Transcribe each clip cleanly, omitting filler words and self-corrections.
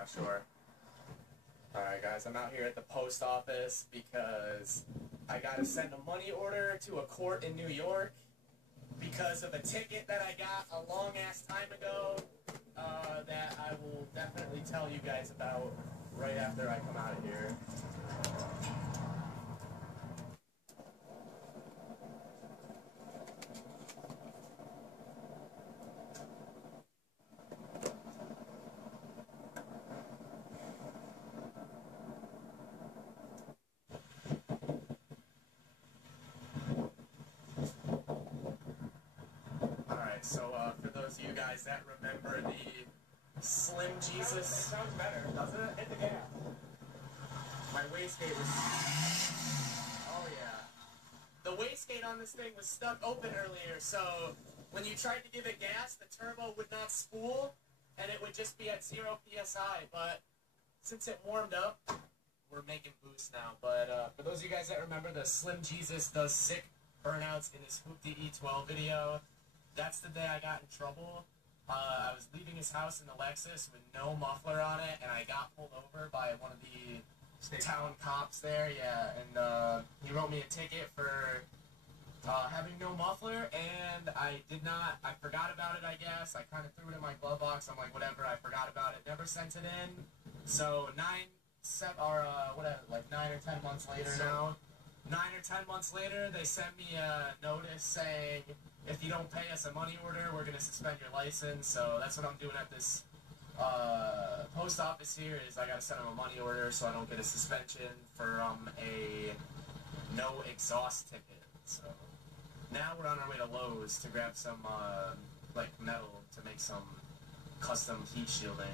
not sure. Alright guys, I'm out here at the post office because I gotta send a money order to a court in New York because of a ticket that I got a long ass time ago that I will definitely tell you guys about right after I come out of here. Alright, so for those of you guys that remember the Slim Jesus... It sounds better, doesn't it? Hit the gas. My wastegate was... Oh yeah. The wastegate on this thing was stuck open earlier, so when you tried to give it gas, the turbo would not spool, and it would just be at 0 PSI, but since it warmed up, we're making boost now. But for those of you guys that remember the Slim Jesus does sick burnouts in his Hoopty E12 video, that's the day I got in trouble. I was leaving his house in the Lexus with no muffler on it, and I got pulled over by one of the town cops there, yeah, and he wrote me a ticket for having no muffler, and I forgot about it, I guess. I kind of threw it in my glove box. I'm like, whatever, I forgot about it, never sent it in. So 9 or 10 months later now, 9 or 10 months later, they sent me a notice saying, if you don't pay us a money order, we're going to suspend your license. So that's what I'm doing at this post office here, is I got to send them a money order so I don't get a suspension from a no exhaust ticket. So now we're on our way to Lowe's to grab some like metal to make some custom heat shielding.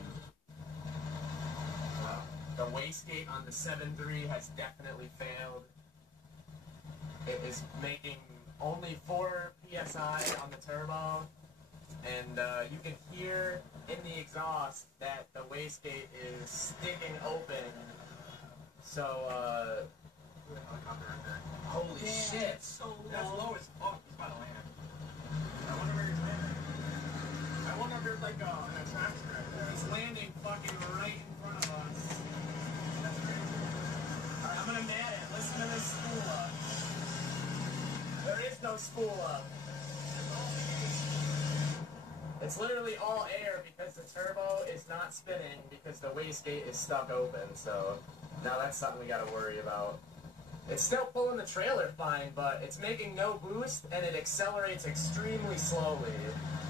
The wastegate on the 7.3 has definitely failed. It is making only 4 PSI on the turbo, and you can hear in the exhaust that the wastegate is sticking open. So, holy shit! So that's low as fuck. He's about to land. I wonder where he's landing. I wonder if there's like an attraction right there. He's landing fucking right in front of us. That's crazy. Alright, I'm gonna man it. Listen to this spool up. There is no spool up. It's literally all air because the turbo is not spinning because the wastegate is stuck open, so now that's something we gotta worry about. It's still pulling the trailer fine, but it's making no boost and it accelerates extremely slowly,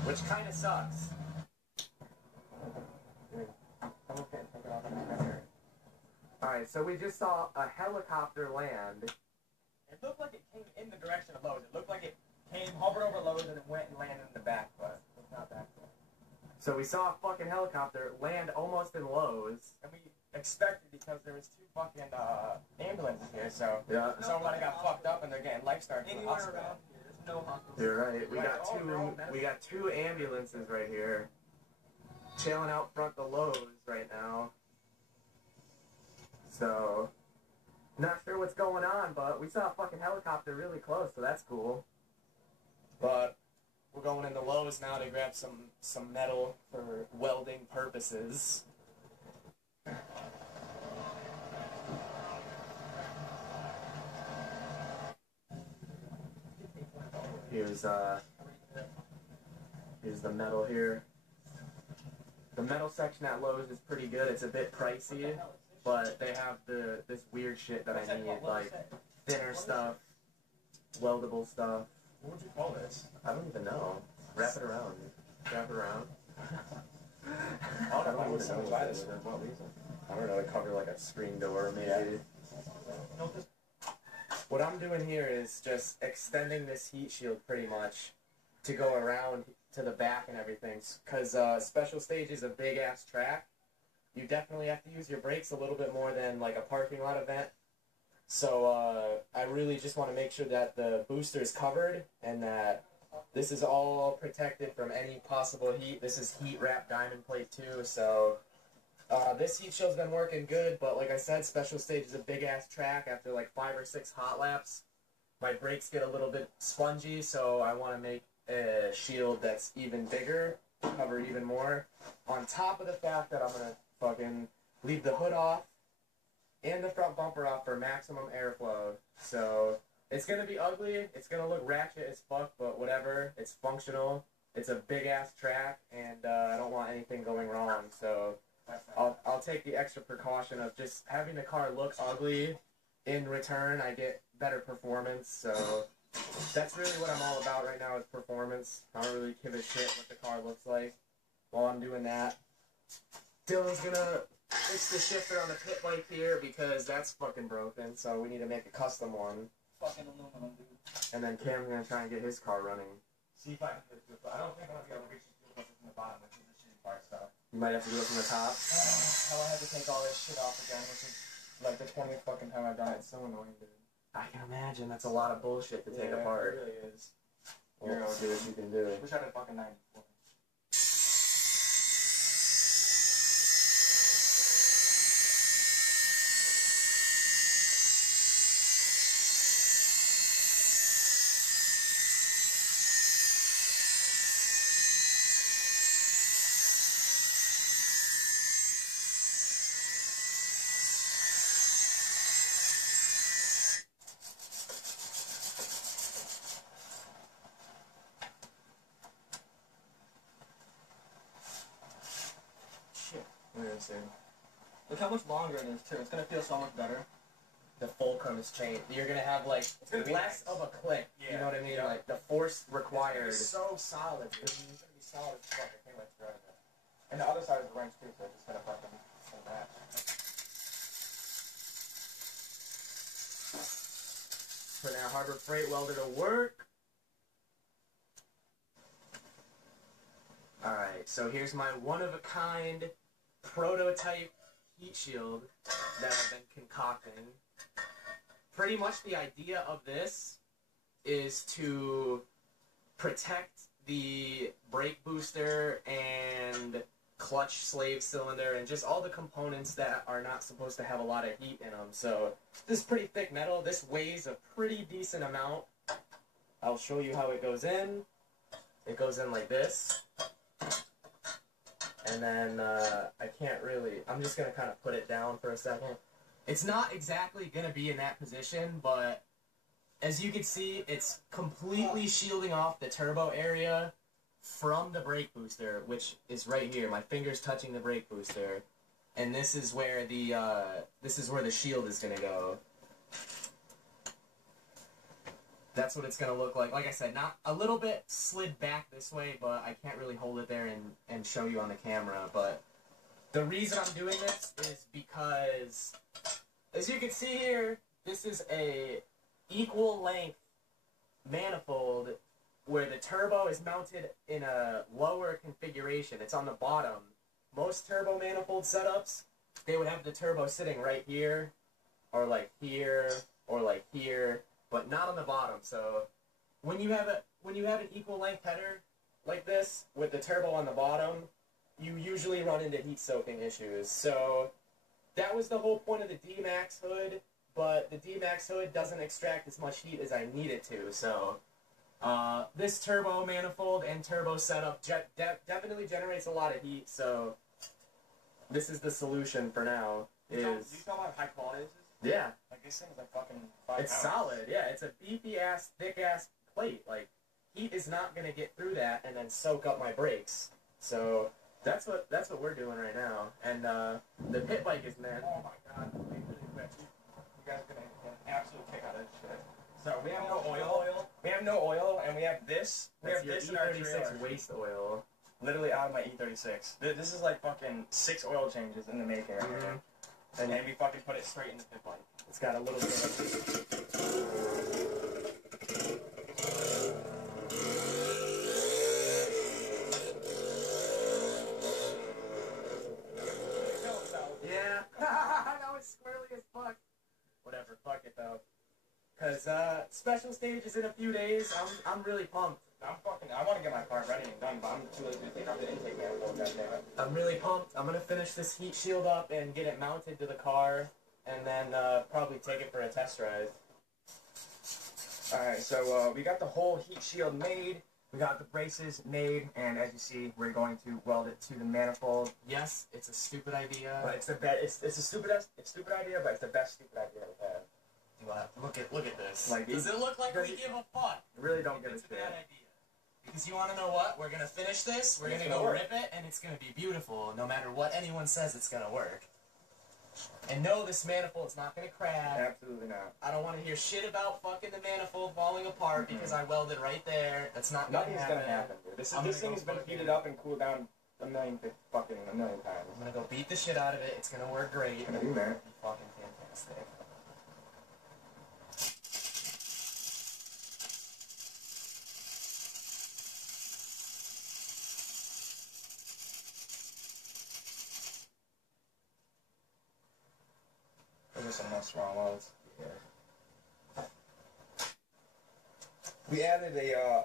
which kinda sucks. Alright, so we just saw a helicopter land. It looked like it came in the direction of Lowe's. It looked like it hovered over Lowe's and it went and landed in the back, but it's not back there. So we saw a fucking helicopter land almost in Lowe's. And we expected because there was 2 fucking ambulances here, so yeah. Somebody got fucked up and they're getting life started in the hospital. There's no hospital. You're right. We got two ambulances right here, chilling out front the Lowe's right now. So, not sure what's going on, but we saw a fucking helicopter really close, so that's cool. But we're going into Lowe's now to grab some metal for welding purposes. Here's the metal here. The metal section at Lowe's is pretty good. It's a bit pricey, but they have this weird shit that I need, like thinner stuff, weldable stuff. What would you call this? I don't even know. Wrap it around. Wrap it around. I don't know I don't know, to cover like a screen door maybe. What I'm doing here is just extending this heat shield pretty much to go around to the back and everything, because Special Stage is a big ass track. You definitely have to use your brakes a little bit more than like a parking lot event. So I really just want to make sure that the booster is covered and that this is all protected from any possible heat. This is heat wrap diamond plate too, so this heat shield's been working good, but like I said, Special Stage is a big ass track. After like 5 or 6 hot laps, my brakes get a little bit spongy, so I want to make a shield that's even bigger. cover even more. On top of the fact that I'm gonna fucking leave the hood off and the front bumper off for maximum airflow. So it's gonna be ugly. It's gonna look ratchet as fuck, but whatever. It's functional. It's a big ass track, and I don't want anything going wrong. So I'll take the extra precaution of just having the car look ugly. In return, I get better performance. So that's really what I'm all about right now is performance. I don't really give a shit what the car looks like while I'm doing that. Dylan's gonna fix the shifter on the pit bike here because that's fucking broken, so we need to make a custom one. Fucking aluminum, dude. And then Cam's gonna try and get his car running. See if I can do it. I don't think I'm gonna be able to reach these fuel filters from the bottom, which is the shitty part stuff. You might have to do it from the top. Hell, I had to take all this shit off again, which is like the 20th fucking time I've done it. It's so annoying, dude. I can imagine that's a lot of bullshit to take apart. It really is. Well, see what you can do. Wish I had fucking 94. Look how much longer it is too. It's gonna feel so much better. The fulcrum is changed. You're gonna have like It's gonna be less nice. of a click. Yeah. You know what I mean? Yeah. Like the force required. It's so solid, dude. It's gonna be solid as fuck. I can't wait to drive it. And the other side is the wrench too, so it's just gonna fucking match. For now, Harbor Freight welder to work. Alright, so here's my one-of-a-kind prototype heat shield that I've been concocting. Pretty much the idea of this is to protect the brake booster and clutch slave cylinder and just all the components that are not supposed to have a lot of heat in them. So this is pretty thick metal. This weighs a pretty decent amount. I'll show you how it goes in. It goes in like this. And then I can't really, I'm just going to kind of put it down for a second. It's not exactly going to be in that position, but as you can see, it's completely shielding off the turbo area from the brake booster, which is right here. My finger's touching the brake booster. And this is where the shield is going to go. That's what it's going to look like. Like I said, not a little bit slid back this way, but I can't really hold it there and show you on the camera. But the reason I'm doing this is because, as you can see here, this is a equal length manifold where the turbo is mounted in a lower configuration. It's on the bottom. Most turbo manifold setups, they would have the turbo sitting right here, or like here, or like here, but not on the bottom. So when you have an equal length header like this with the turbo on the bottom, you usually run into heat soaking issues. So that was the whole point of the D-Max hood, but the D-Max hood doesn't extract as much heat as I need it to. So this turbo manifold and turbo setup definitely generates a lot of heat. So this is the solution for now. Do you tell how high quality this is? Yeah. Like this thing is like fucking 5 It's pounds. solid, yeah. It's a beefy ass, thick ass plate. Like, heat is not gonna get through that and then soak up my brakes. So that's what we're doing right now. And the pit bike is man. Oh my god, really quick. You guys are gonna get an absolute kick out of this shit. So we have no oil. We have no oil, and we have this. We That's have your this in our E36 trailer. waste oil. Literally out of my E36. This is like fucking 6 oil changes in the making right here. And we fucking put it straight in the pit bike. It's got a little bit of yeah. That was squirrely as fuck. Whatever, fuck it though. Cause special stage is in a few days. I'm really pumped. I want to get my car ready and done, but I'm too lazy to take out the intake manifold, goddammit. I'm really pumped. I'm gonna finish this heat shield up and get it mounted to the car, and then probably take it for a test drive. Alright, so we got the whole heat shield made. We got the braces made, and as you see, we're going to weld it to the manifold. Yes, it's a stupid idea. But it's the best. It's a stupid idea, but it's the best stupid idea we've had. Look at this. Like, does it look like we give a fuck? Really don't give a shit. It's a bad idea. Because you want to know what? We're gonna finish this. We're gonna go rip it, and it's gonna be beautiful. No matter what anyone says, it's gonna work. And no, this manifold is not gonna crack. Absolutely not. I don't want to hear shit about fucking the manifold falling apart because I welded right there. That's not gonna Nothing's happen. gonna happen, dude. This thing has been heated up and cooled down a million times. I'm gonna go beat the shit out of it. It's gonna work great. It's gonna do that. Be fucking fantastic. Those are some nice strong welds. Yeah. We added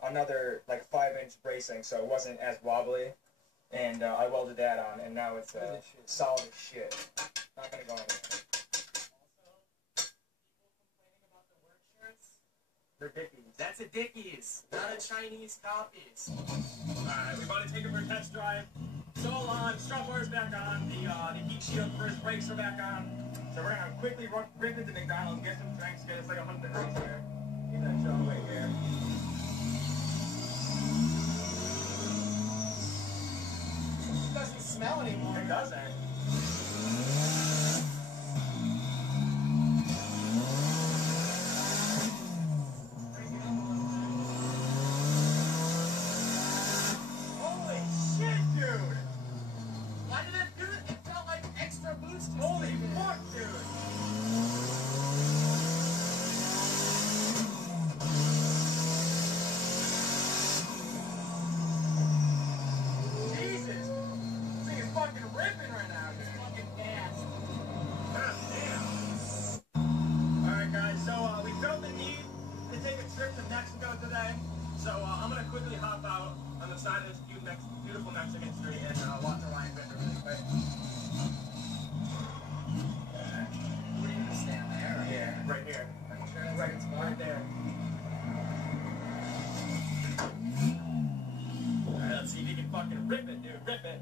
another like 5-inch bracing, so it wasn't as wobbly, and I welded that on, and now it's solid as shit. Not gonna go anywhere. They're Dickies. That's a Dickies, not a Chinese copies. Alright, we're about to take it for a test drive. It's all on, strut bar's back on, the heat shield first brakes are back on. So we're gonna quickly rip into McDonald's, get some drinks, get it's like 100 degrees here. Keep that show away here. It doesn't smell anymore. It doesn't. Holy shit, dude! Why did it do it? It felt like extra boost. Holy fuck, dude! Jesus! This thing is fucking ripping right now. It's fucking gas. God damn. Alright guys, so we felt the need to take a trip to Mexico today. So I'm gonna quickly hop out on the side of this beautiful Mexican street and watch Orion Bender really quick. What are you gonna stand there? Or Yeah, right here. Are you sure that's a good spot? Right there. Alright, let's see if you can fucking rip it, dude. Rip it.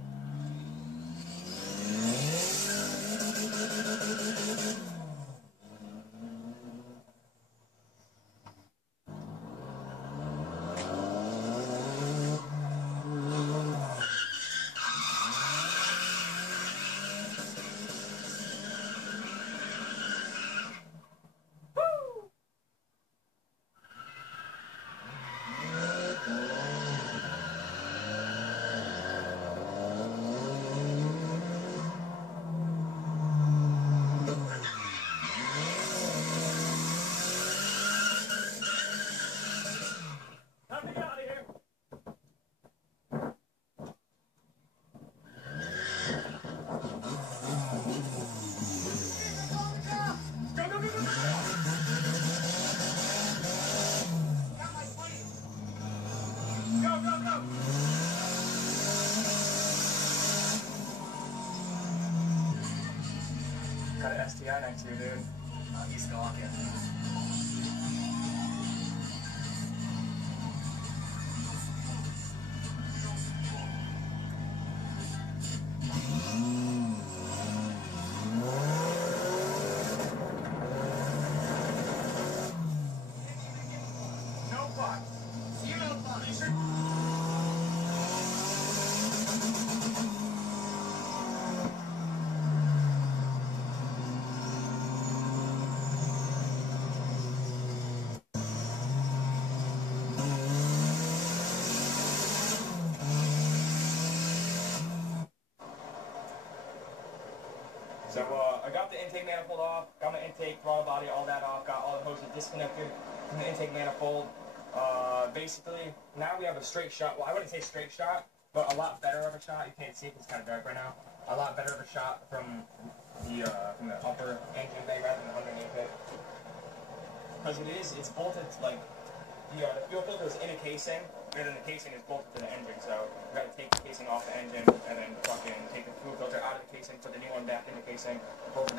Time to get out of here. Go, go, go, go, go! Got my money. Go, go, go! Got an STI next to you, dude. He's gawking. No fucks. Zero fun. So I got the intake manifold off, got my intake, throttle body, all that off, got all the hoses disconnected from the intake manifold. Basically, now we have a straight shot. Well, I wouldn't say straight shot, but a lot better of a shot. You can't see it, it's kind of dark right now. A lot better of a shot from the upper engine bay rather than underneath it. Because it's bolted like, the fuel filter is in a casing, and then the casing is bolted to the engine, so we gotta take the casing off the engine, and then fucking take the fuel filter out of the casing, put the new one back in the casing, bolt